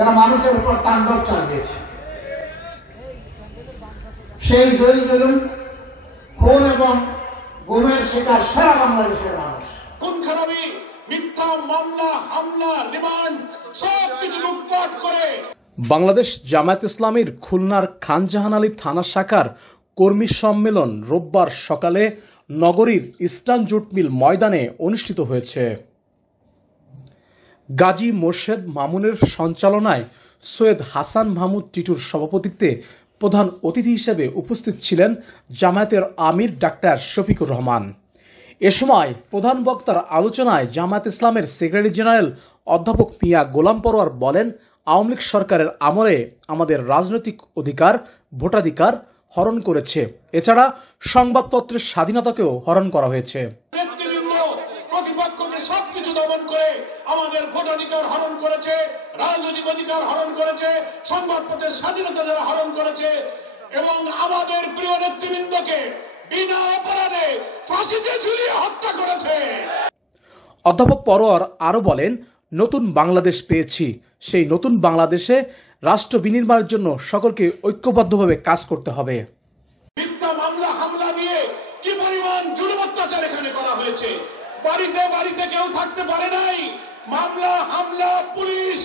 এরা মানুষের উপর তাণ্ডব চালিয়েছে। সেই জয়ী জুলুম, খুন এবং গুমের শিকার সারা বাংলাদেশের মানুষ। খুন খারাপি, মিথ্যা মামলা, হামলা, রিমান্ড সবকিছু লুটপাট করে বাংলাদেশ জামায়াত ইসলামীর খুলনার খানজাহান আলী থানা শাখার কর্মী সম্মেলন রোববার সকালে নগরীর ইস্টার্ন জুট মিল ময়দানে অনুষ্ঠিত হয়েছে। গাজী মোর্শেদ মামুনের সঞ্চালনায় সৈয়দ হাসান মাহমুদ টিটুর সভাপতিত্বে প্রধান অতিথি হিসেবে উপস্থিত ছিলেন জামায়াতের আমির ডাক্তার শফিকুর রহমান। এ সময় প্রধান বক্তার আলোচনায় জামায়াত ইসলামের সেক্রেটারি জেনারেল অধ্যাপক মিয়া গোলাম পরোয়ার বলেন, আওয়ামী লীগ সরকারের আমলে আমাদের রাজনৈতিক অধিকার, ভোটাধিকার হরণ করেছে। এছাড়া সংবাদপত্রের স্বাধীনতাকেও হরণ করা হয়েছে। প্রতিপক্ষকে সবকিছু দমন করে আমাদের ভোটাধিকার হরণ করেছে, রাজনৈতিক অধিকার হরণ করেছে, সংবাদপত্রের স্বাধীনতা যারা হরণ করেছে এবং আমাদের প্রিয় নেতৃবৃন্দকে বিনা অপরাধে ফাঁসিতে ঝুলিয়ে হত্যা করেছে। অধ্যাপক পরোয়ার আরো বলেন, নতুন বাংলাদেশ পেয়েছি, সেই নতুন বাংলাদেশে রাষ্ট্র বিনির্মাণের জন্য সকলকে ঐক্যবদ্ধভাবে কাজ করতে হবে। মিথ্যা মামলা হামলা দিয়ে কি পরিমাণ জুলুম অত্যাচার এখানে করা হয়েছে। বাড়িতে বাড়িতে কেউ থাকতে পারে নাই। মামলা হামলা, পুলিশ,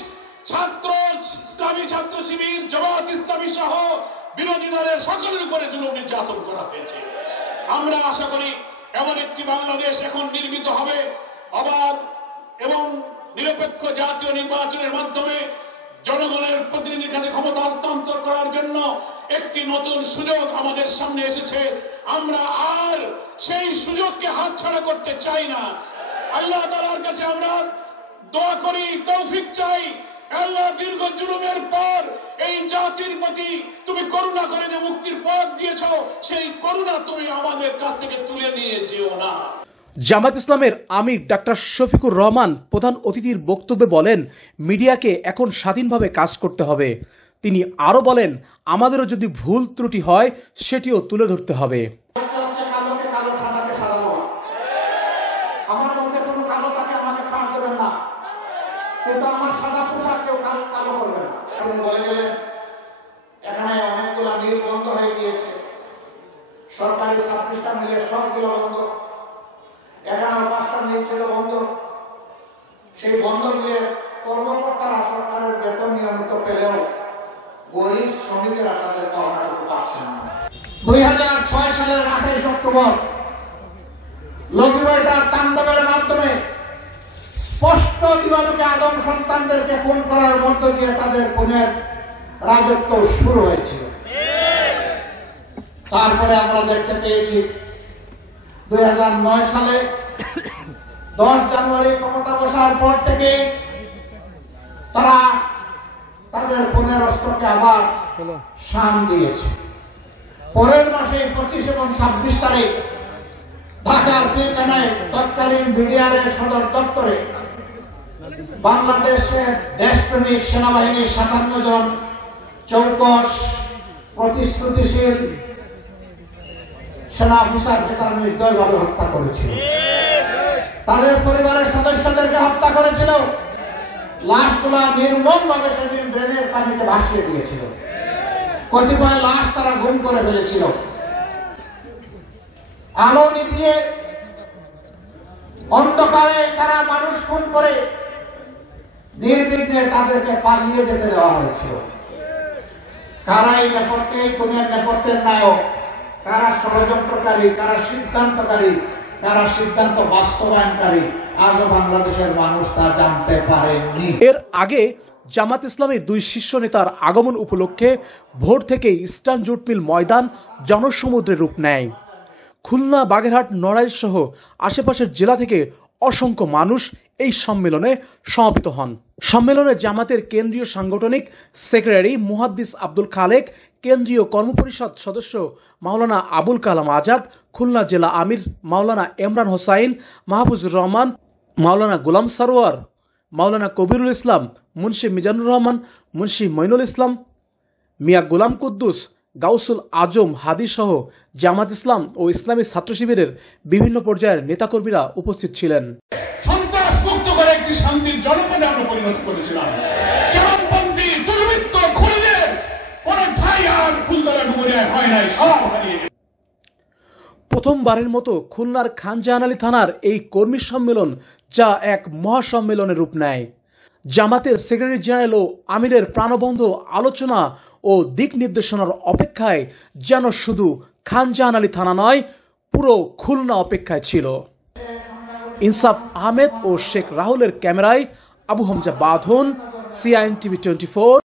ছাত্র, ইসলামী ছাত্র শিবির, জামায়াত ইসলামী সহ বিরোধী দলের সকলের উপরে জুলুম নির্যাতন করা হয়েছে। আমরা আশা করি এমন একটি বাংলাদেশ এখন নির্মিত হবে, অবাধ এবং নিরপেক্ষ জাতীয় নির্বাচনের মাধ্যমে জনগণের প্রতিনিধির কাছে ক্ষমতা হস্তান্তর করার জন্য একটি নতুন সুযোগ আমাদের সামনে এসেছে। আমরা আর সেই সুযোগকে হাতছাড়া করতে চাই না। আল্লাহ তাআলার কাছে আমরা দোয়া করি, তৌফিক চাই। আল্লাহ, দীর্ঘ জুলুমের পর এই জাতির প্রতি তুমি করুণা করে যে মুক্তির পথ দিয়েছো, সেই করুণা তুমি আমাদের কাছ থেকে তুলে নিয়ে যেও না। জামায়াত ইসলামের আমির ডাক্তার শফিকুর রহমান প্রধান অতিথির বক্তব্যে বলেন, মিডিয়াকে এখন স্বাধীনভাবে কাজ করতে হবে। তিনি আরো বলেন, আমাদেরও যদি ভুল ত্রুটি হয় সেটিও তুলে ধরতে হবে। আমার মধ্যে কোনো কালো থাকে আমাকে ছাড় দেবেন না, কিন্তু আমার সাদা পোশাক কেউ কালো করবেন না। তিনি বলে গেলেন, এখানে অনেকগুলো মিল বন্ধ হয়ে গিয়েছে, সরকারি 26টা মিলে সবগুলো বন্ধ। এখানেও 5টা মিল ছিল বন্ধ। সেই বন্ধ মিলে কর্মকর্তারা সরকারের বেতন নিয়মিত পেলেও গরিব শ্রমিকেরা তাদের পাওনাটুকু পাচ্ছেন না। 2006 সালের 28 অক্টোবর লঘুবাইটার তাণ্ডবের মাধ্যমে স্পষ্ট দিবালোকে আদম সন্তানদেরকে খুন করার মধ্য দিয়ে তাদের খুনের রাজত্ব শুরু হয়েছিল। তারপরে আমরা দেখতে পেয়েছি 2009 সালে 10 জানুয়ারি ক্ষমতা বসার পর থেকে তারা তাদের খুনের অস্ত্রকে আবার শান দিয়েছে। পরের মাসে 25 এবং 26 তারিখ ঢাকার পিলখানায় তৎকালীন বিডিআরের সদর দপ্তরে বাংলাদেশের দেশপ্রেমিক সেনাবাহিনীর 57 জন চৌকস প্রতিশ্রুতিশীল সেনা অফিসারকে তারা নির্দয়ভাবে হত্যা করেছিল। তাদের পরিবারের সদস্যদেরকে হত্যা করেছিল। লাশগুলা নির্মমভাবে সেদিন ড্রেনের পানিতে ভাসিয়ে দিয়েছিল। কতিপয় লাশ তারা গুম করে ফেলেছিল। আলো নিভিয়ে অন্ধকারে তারা মানুষ খুন করে নির্বিঘ্নে তাদেরকে পালিয়ে যেতে দেওয়া হয়েছিল। কারা এই নেপথ্যে, খুনের নেপথ্যের নায়ক, কারা ষড়যন্ত্রকারী, কারা সিদ্ধান্তকারী, কারা সিদ্ধান্ত বাস্তবায়নকারী, আজও বাংলাদেশের মানুষ তা জানতে পারেনি। এর আগে জামায়াত ইসলামের 2 শীর্ষ নেতার আগমন উপলক্ষে ভোর থেকে ইস্টার্ন জুট মিল ময়দান জনসমুদ্রে রূপ নেয়। খুলনা, বাগেরহাট, নড়াইল সহ আশেপাশের জেলা থেকে অসংখ্য মানুষ এই সম্মেলনে সমাবেত হন। সম্মেলনে জামাতের কেন্দ্রীয় সাংগঠনিক সেক্রেটারি মুহাদ্দিস আব্দুল খালেক, কেন্দ্রীয় কর্মপরিষদ সদস্য মাওলানা আবুল কালাম আজাদ, খুলনা জেলা আমির মাওলানা ইমরান হোসাইন, মাহফুজুর রহমান, মাওলানা গোলাম সরোয়ার, মাওলানা কবিরুল ইসলাম, মুন্সি মিজানুর রহমান, মুন্সি মইনুল ইসলাম, মিয়া গোলাম কুদ্দুস, গাউসুল আজম হাদি সহ জামাত ইসলাম ও ইসলামী ছাত্র শিবিরের বিভিন্ন পর্যায়ের নেতাকর্মীরা উপস্থিত ছিলেন। সন্ত্রাস মুক্ত করে একটি শান্তির জনপদে আমরা পরিণত করেছিলাম। হয় নাই, সব হারিয়ে গেছে। প্রথমবারের মতো খুলনার খানজাহান আলী থানার এই কর্মী সম্মেলন যা এক মহাসম্মেলনের রূপ নেয়। জামাতের সেক্রেটারি জেনারেল ও আমিরের প্রাণবন্ধ আলোচনা ও দিক নির্দেশনার অপেক্ষায় যেন শুধু খানজাহান আলী থানা নয়, পুরো খুলনা অপেক্ষায় ছিল। ইনসাফ আহমেদ ও শেখ রাহুলের ক্যামেরায় আবু হামজা বাঁধন, CIN TV 24।